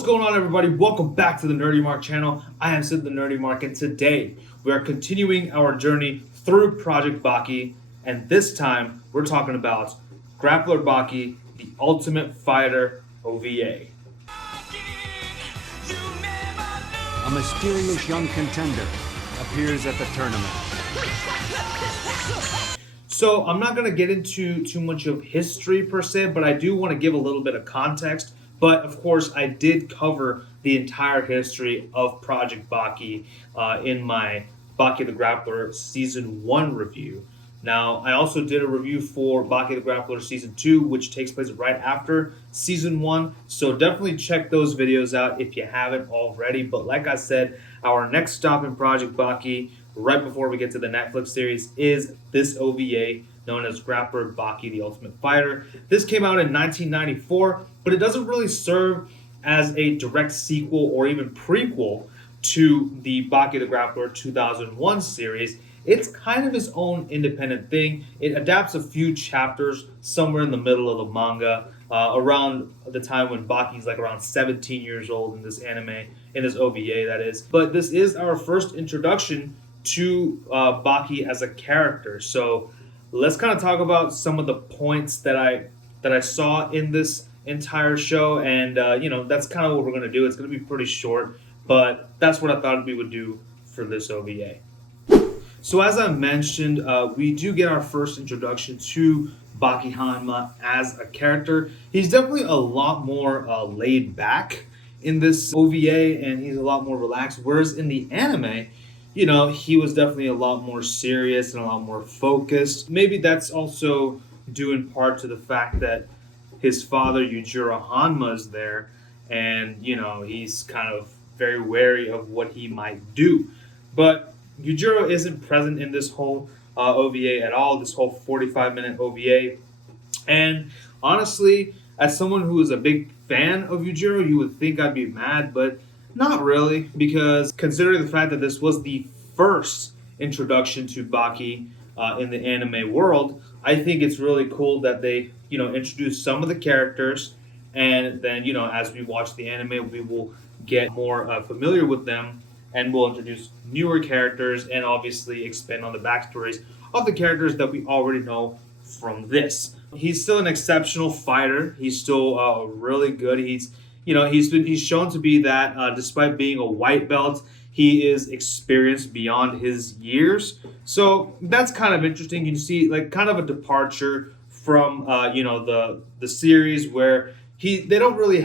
What's going on, everybody? Welcome back to the Nerdy Mark channel. I am Sid the Nerdy Mark, and today we are continuing our journey through Project Baki, and this time we're talking about Grappler Baki, the Ultimate Fighter OVA. A mysterious young contender appears at the tournament. So I'm not going to get into too much of history per se, but I do want to give a little bit of context. But of course, I did cover the entire history of Project Baki in my Baki the Grappler Season 1 review. Now, I also did a review for Baki the Grappler Season 2, which takes place right after Season 1. So definitely check those videos out if you haven't already. But like I said, our next stop in Project Baki, right before we get to the Netflix series, is this OVA known as Grappler Baki, the Ultimate Fighter. This came out in 1994, but it doesn't really serve as a direct sequel or even prequel to the Baki the Grappler 2001 series. It's kind of its own independent thing. It adapts a few chapters somewhere in the middle of the manga, around the time when Baki's like around 17 years old in this anime, in this OVA that is. But this is our first introduction to Baki as a character. So let's kind of talk about some of the points that I saw in this entire show, and that's kind of what we're going to do. It's going to be pretty short, but that's what I thought we would do for this OVA. So as I mentioned, we do get our first introduction to Baki Hanma as a character. He's definitely a lot more laid back in this OVA, and he's a lot more relaxed, whereas in the anime, he was definitely a lot more serious and a lot more focused. Maybe that's also due in part to the fact that his father, Yujiro Hanma, is there, and, he's kind of very wary of what he might do. But Yujiro isn't present in this whole OVA at all, this whole 45-minute OVA. And honestly, as someone who is a big fan of Yujiro, you would think I'd be mad, but not really, because considering the fact that this was the first introduction to Baki in the anime world, I think it's really cool that they, introduce some of the characters, and then, as we watch the anime, we will get more familiar with them, and we'll introduce newer characters and obviously expand on the backstories of the characters that we already know from this. He's still an exceptional fighter. He's still really good. He's shown to be that despite being a white belt, he is experienced beyond his years. So that's kind of interesting. You see like kind of a departure from the series where they don't really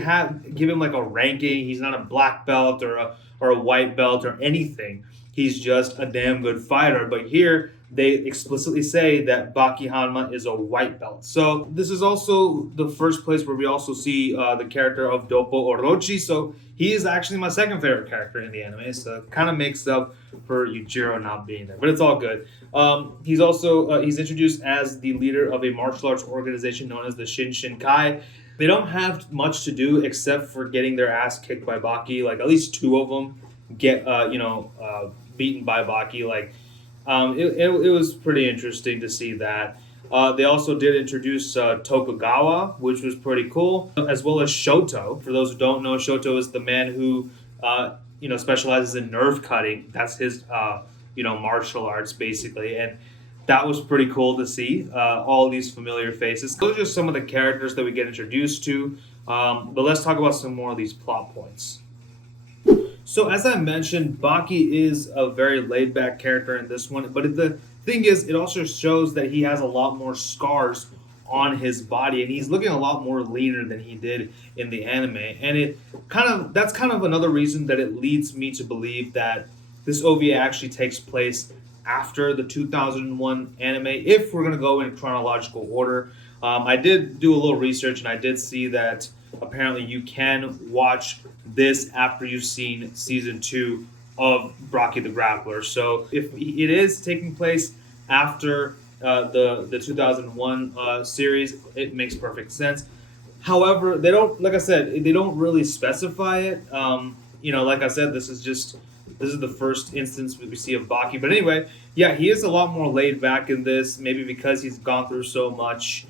give him like a ranking. He's not a black belt or a white belt or anything. He's just a damn good fighter. But here they explicitly say that Baki Hanma is a white belt. So this is also the first place where we also see the character of Doppo Orochi. So he is actually my second favorite character in the anime. So it kind of makes up for Yujiro not being there. But it's all good. He's also he's introduced as the leader of a martial arts organization known as the Shinshinkai. They don't have much to do except for getting their ass kicked by Baki. Like at least two of them get beaten by Baki. Like it was pretty interesting to see that. They also did introduce Tokugawa, which was pretty cool, as well as Shoto. For those who don't know, Shoto is the man who specializes in nerve cutting. That's his martial arts basically, and that was pretty cool to see all these familiar faces. Those are just some of the characters that we get introduced to. But let's talk about some more of these plot points. So as I mentioned, Baki is a very laid-back character in this one. But the thing is, it also shows that he has a lot more scars on his body, and he's looking a lot more leaner than he did in the anime. And that's kind of another reason that it leads me to believe that this OVA actually takes place after the 2001 anime, if we're going to go in chronological order. I did do a little research, and I did see that apparently you can watch this after you've seen season 2 of Baki the Grappler. So if it is taking place after the 2001 series, it makes perfect sense. However, they don't, like I said, they don't really specify it. Like I said, this is the first instance we see of Baki. But anyway, yeah, he is a lot more laid back in this, maybe because he's gone through so much.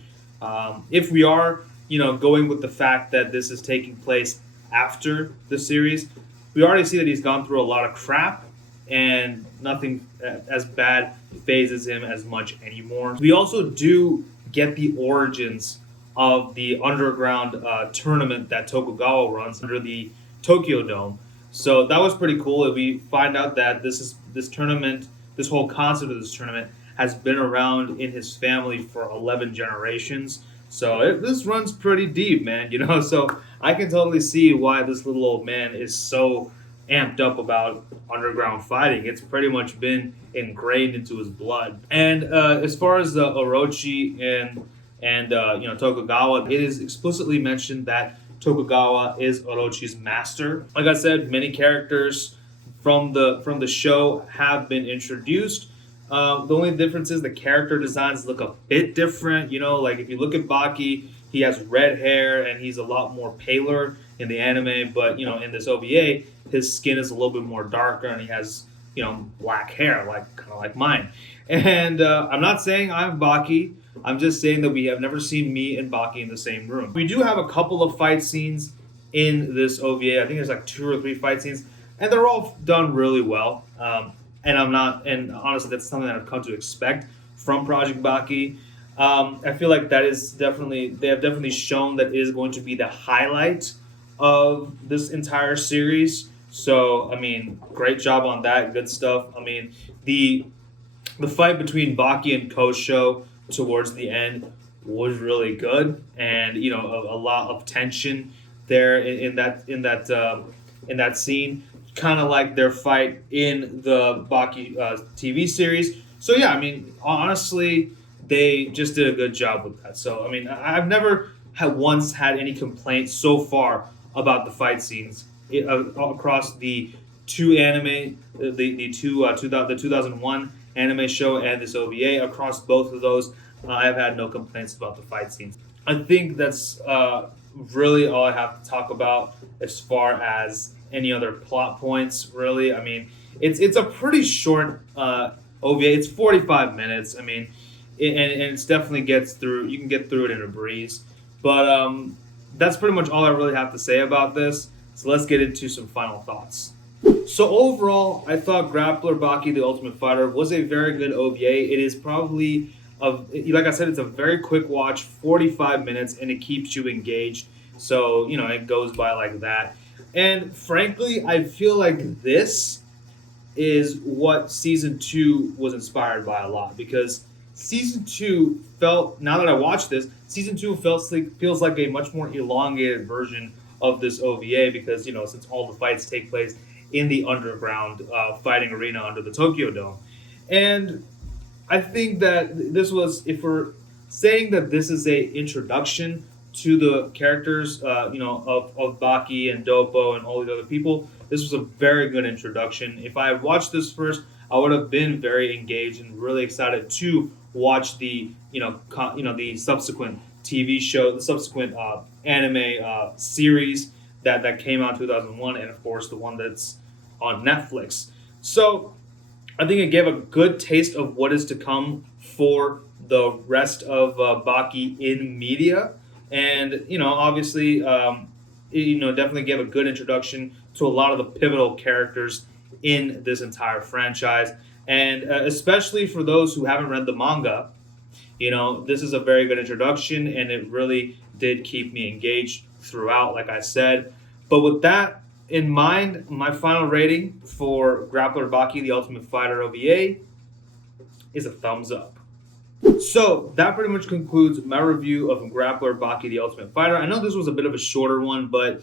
If we are, going with the fact that this is taking place after the series. We already see that he's gone through a lot of crap, and nothing as bad phases him as much anymore. We also do get the origins of the underground tournament that Tokugawa runs under the Tokyo Dome. So that was pretty cool. We find out that this tournament, this whole concept of this tournament, has been around in his family for 11 generations. So this runs pretty deep, man. So I can totally see why this little old man is so amped up about underground fighting. It's pretty much been ingrained into his blood. And as far as the Orochi and Tokugawa, it is explicitly mentioned that Tokugawa is Orochi's master. Like I said, many characters from the show have been introduced. The only difference is the character designs look a bit different. Like if you look at Baki, he has red hair and he's a lot more paler in the anime, but in this OVA, his skin is a little bit more darker and he has black hair, kind of like mine. And I'm not saying I'm Baki. I'm just saying that we have never seen me and Baki in the same room. We do have a couple of fight scenes in this OVA. I think there's like 2 or 3 fight scenes, and they're all done really well. And honestly, that's something that I've come to expect from Project Baki. I feel like they have definitely shown that it is going to be the highlight of this entire series. So, great job on that. Good stuff. The fight between Baki and Kosho towards the end was really good, and a lot of tension there in that scene, kind of like their fight in the Baki TV series. So yeah, honestly, they just did a good job with that. So I've never once had any complaints so far about the fight scenes across the 2 anime, the 2001 anime show and this OVA. Across both of those, I've had no complaints about the fight scenes. I think that's really all I have to talk about as far as any other plot points. Really, it's a pretty short OVA. It's 45 minutes. And it's definitely gets through. You can get through it in a breeze. But that's pretty much all I really have to say about this. So let's get into some final thoughts. So overall, I thought Grappler Baki the Ultimate Fighter was a very good OVA. It is probably, like I said, it's a very quick watch, 45 minutes, and it keeps you engaged. So, it goes by like that. And frankly, I feel like this is what Season 2 was inspired by a lot. Because Season 2 now that I watched this, Season 2 feels like a much more elongated version of this OVA because, since all the fights take place in the underground fighting arena under the Tokyo Dome. And I think that this was, if we're saying that this is a introduction to the characters, of Baki and Doppo and all these other people, this was a very good introduction. If I had watched this first, I would have been very engaged and really excited to watch the, the subsequent TV show, the subsequent anime series that came out in 2001, and of course the one that's on Netflix. So I think it gave a good taste of what is to come for the rest of Baki in media, and obviously, definitely gave a good introduction to a lot of the pivotal characters in this entire franchise, and especially for those who haven't read the manga. This is a very good introduction, and it really did keep me engaged throughout, like I said. But with that in mind, my final rating for Grappler Baki the Ultimate Fighter OVA is a thumbs up. So that pretty much concludes my review of Grappler Baki the Ultimate Fighter. I know this was a bit of a shorter one, but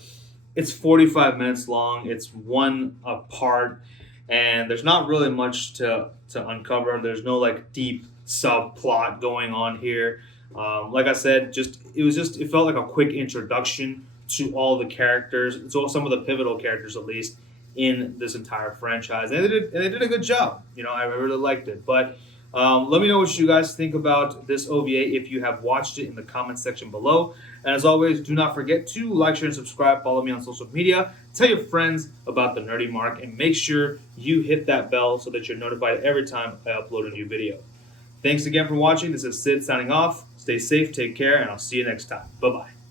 it's 45 minutes long. It's one part, and there's not really much to uncover. There's no deep subplot going on here. Like I said, it felt like a quick introduction to all the characters, so some of the pivotal characters at least in this entire franchise, and they did a good job. I really liked it. But let me know what you guys think about this OVA if you have watched it in the comments section below. And as always, do not forget to like, share, and subscribe. Follow me on social media. Tell your friends about the Nerdy Mark, and make sure you hit that bell so that you're notified every time I upload a new video. Thanks again for watching. This is Sid signing off. Stay safe, take care, and I'll see you next time. Bye-bye.